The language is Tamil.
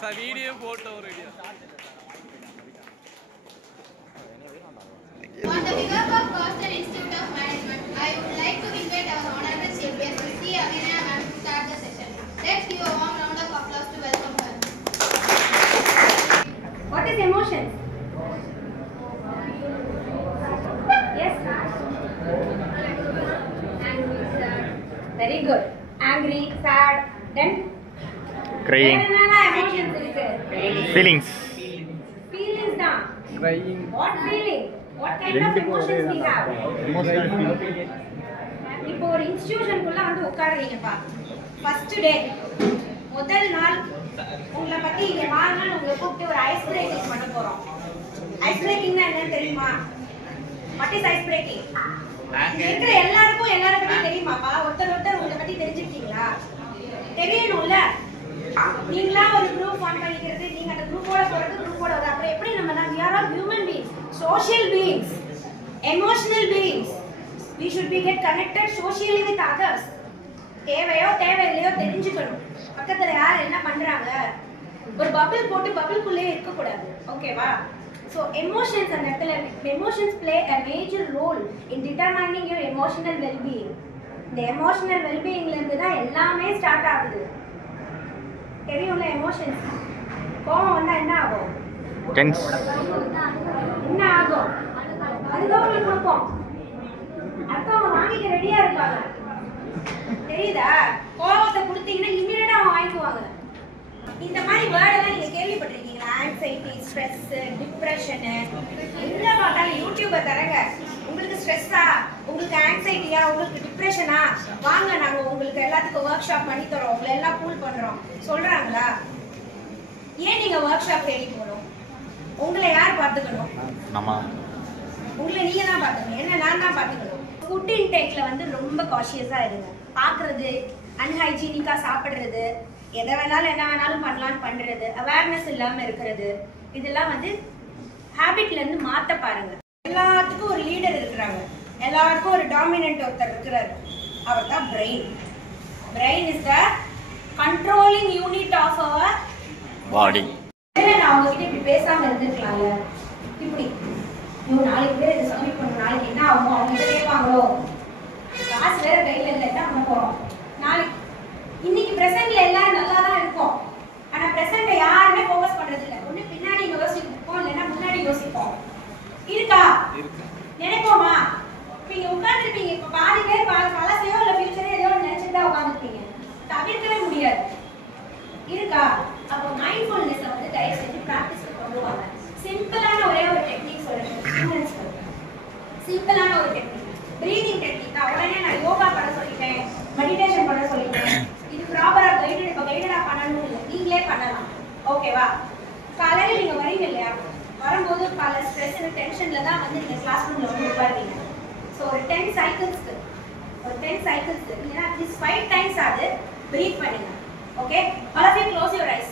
Sir video photo video On the behalf of Boston Institute of Management, I would like to invite our honorable champion, Sri Abhinaya ma'am, to start the session. Let's give a warm round of applause to welcome her. What is emotions? Yes. Angry, sad. Very good. Angry, sad. Then? Crying. Emotions இருக்கு. Feelings. Feelings தான். Crying. What feeling? What kind of emotions we have? Emotional feeling. இப்போ ஒரு இன்ஸ்டிடியூஷனுக்குள்ள வந்து உட்காருறீங்கப்பா. ஃபர்ஸ்ட் டே முதல் நாள் உங்களை பத்தி இங்க வாங்க உங்களை கூப்பிட்டு ஒரு ஐஸ் பிரேக்கிங் பண்ண போறோம். ஐஸ் பிரேக்கிங்னா என்னன்னு தெரியுமா? What is ice breaking? இருக்கிற எல்லாருக்கும் எல்லாரை பத்தி தெரியுமாப்பா? ஒருத்தர் உங்களை பத்தி தெரிஞ்சுக்கிட்டீங்களா? தெரியணும்ல. நீங்களா ஒரு குரூப் ஃபார்ம் பண்ணிக்கிறது, நீங்க அந்த குரூப்போட போறது, குரூப்போட வர அப்புறம் எப்படி நம்ம we are all human beings, social beings, emotional beings. We should be get connected socially with others. தேவையோ தேவையில்லையோ தெரிஞ்சுக்கணும். பக்கத்துல யார் என்ன பண்றாங்க, ஒரு பபிள் போட்டு பபிள்குள்ளே இருக்க கூடாது. ஓகேவா? So emotions அந்த இடத்துல emotions play a major role in determining your emotional well-being. இந்த emotional well-beingல இருந்து தான் எல்லாமே ஸ்டார்ட் ஆகுது. தெரியும்ல emotions. கோவம் வந்தா என்ன ஆகும்? Tense. என்ன ஆகும்? அதுதான் உங்களுக்கு நோக்கம். அடுத்தவங்க வாங்கிக்க ரெடியா இருப்பாங்க. தெரியுதா? கோவத்தை கொடுத்தீங்கன்னா இமிடியேட்டா அவங்க வாங்கிக்குவாங்க. இந்த மாதிரி வேர்டெல்லாம் நீங்க கேள்விப்பட்டிருக்கீங்களா? Anxiety, stress, depression. என்ன பார்த்தாலும் யூடியூபை தரங்க. உங்களுக்கு ஸ்ட்ரெஸ்ஸா, உங்களுக்கு ஆங்ஸைட்டியா, உங்களுக்கு டிப்ரெஷனா, வாங்க நாங்க உங்களுக்கு எல்லாத்துக்கும் ஒர்க் ஷாப் பண்ணி தரோம், உங்களை எல்லாம் கூல் பண்றோம் சொல்றாங்களா? ஏன் நீங்க ஒர்க் ஷாப் தேடி போகணும்? உங்களை யார் பார்த்துக்கணும்? உங்களை நீங்க தான் பார்த்துக்கணும். என்ன நான் தான் பார்த்துக்கணும். ஃபுட் இன்டேக்ல வந்து ரொம்ப காஷியஸா இருங்க. பார்க்கறது, அன்ஹைஜீனிக்கா சாப்பிடுறது, எதை வேணாலும் என்ன வேணாலும் பண்ணலான்னு பண்றது, அவேர்னஸ் இல்லாம இருக்கிறது, இதெல்லாம் வந்து ஹேபிட்ல இருந்து மாத்த பாருங்க. எல்லாத்துக்கும் ஒரு லீடர் இருக்கிறாங்க, எல்லாருக்கும் ஒரு டாமினன்ட் ஒருத்தர் இருக்கிறாரு. அவர் தான் brain. Brain is the controlling unit of our body. நான் உங்ககிட்ட இப்படி பேசாம இருந்திருக்கலாம்ல. இப்படி நாளைக்கு பேர் இதை சப்மிட் பண்ணணும், நாளைக்கு என்ன ஆகும், அவங்க கிட்ட கேட்பாங்களோ, காசு வேற கையில இல்லை, என்ன பண்ண போறோம் நாளைக்கு. இன்னைக்கு பிரசன்ட்ல எல்லாரும் நல்லா தான் இருக்கும், ஆனா பிரசன்ட்ல யாருமே ஃபோக்கஸ் பண்றது இல்லை. ஒண்ணு பின்னாடி யோசிப்போம், இல்லைன்னா முன்னாடி யோசிப்போம். இருக்கா? நினைப்போமா? நீங்க உட்கார்ந்துருப்பீங்க, இப்ப பாதி பேர் பழசையோ இல்ல ஃபியூச்சரோ ஏதோ நினைச்சுட்டு தான் உட்கார்ந்துருப்பீங்க. தவிர்க்கவே முடியாது. இருக்கா? அப்போ மைண்ட்ஃபுல்னஸ் வந்து தயவு செஞ்சு பிராக்டிஸ் கொண்டு வாங்க. சிம்பிளான ஒரே ஒரு டெக்னிக் சொல்றேன் ஸ்டூடெண்ட்ஸ்க்கு. சிம்பிளான ஒரு டெக்னிக், பிரீதிங் டெக்னிக். உடனே நான் யோகா பண்ண சொல்லிட்டேன், மெடிடேஷன் பண்ண சொல்லிட்டேன், இது ப்ராப்பரா கைடடா பண்ணணும் இல்லை, நீங்களே பண்ணலாம். ஓகேவா? காலையில் நீங்க வரீங்க இல்லையா, வரும்போது பல ஸ்ட்ரெஸ் டென்ஷன்ல தான் வந்து நீங்க கிளாஸ் ரூம்ல வந்து உட்காருவீங்க. ஸோ ஒரு 10 சைக்கிள்ஸ்க்கு இல்லைன்னா அட்லீஸ்ட் 5 டைம்ஸ் ஆகுது பிரீத் பண்ணுங்க. Okay, all of you close your eyes.